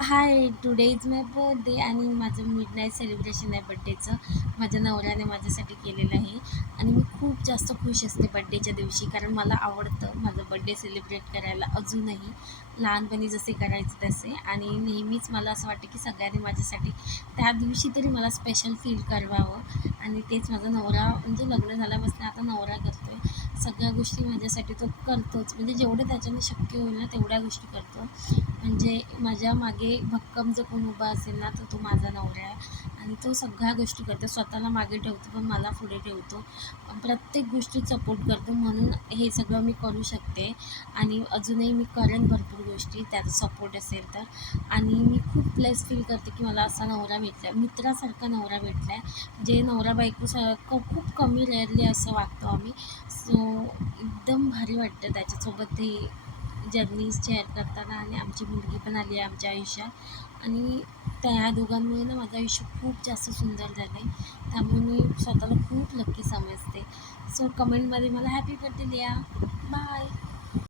High, today is my birthday आणि माझं midnight celebration आहे बड्डेचं. माझ्या नवऱ्याने माझ्यासाठी केलेलं आहे आणि मी खूप जास्त खुश असते बड्डेच्या दिवशी, कारण मला आवडतं माझं बड्डे सेलिब्रेट करायला अजूनही. लहानपणी जसे करायचे तसे, आणि नेहमीच मला असं वाटतं की सगळ्यांनी माझ्यासाठी त्या दिवशी तरी मला स्पेशल फील करावं. आणि तेच माझा नवरा, म्हणजे लग्न झाल्यापासून आता नवरा करतो आहे. सगळ्या गोष्टी माझ्यासाठी तो करतोच, म्हणजे जेवढं त्याच्याने शक्य होईल ना तेवढ्या गोष्टी करतो. म्हणजे माझ्या मागे भक्कम जर कोण उभा असेल ना तर तो माझा नवरा आहे. आणि तो सगळ्या गोष्टी करतो, स्वतःला मागे ठेवतो पण मला पुढे ठेवतो. प्रत्येक गोष्टीत सपोर्ट करतो, म्हणून हे सगळं मी करू शकते. आणि अजूनही मी करेन भरपूर गोष्टी त्याचा सपोर्ट असेल तर. आणि मी खूप ब्लेस फील करते की मला असा नवरा भेटला आहे, मित्रासारखा नवरा भेटला आहे. जे नवरा बायकोसारखं खूप कमी रेअरली असं वागतो आम्ही. सो एकदम भारी वाटतं त्याच्यासोबत हे जर्नी शेअर करताना. आणि आमची मुलगी पण आली आहे आमच्या आयुष्यात. आणि त्या दोघांमुळे ना माझं आयुष्य खूप जास्त सुंदर झालं आहे. त्यामुळे मी स्वतःला खूप लक्की समजते. सो कमेंटमध्ये मला हॅपी बर्थडे लिहा. बाय.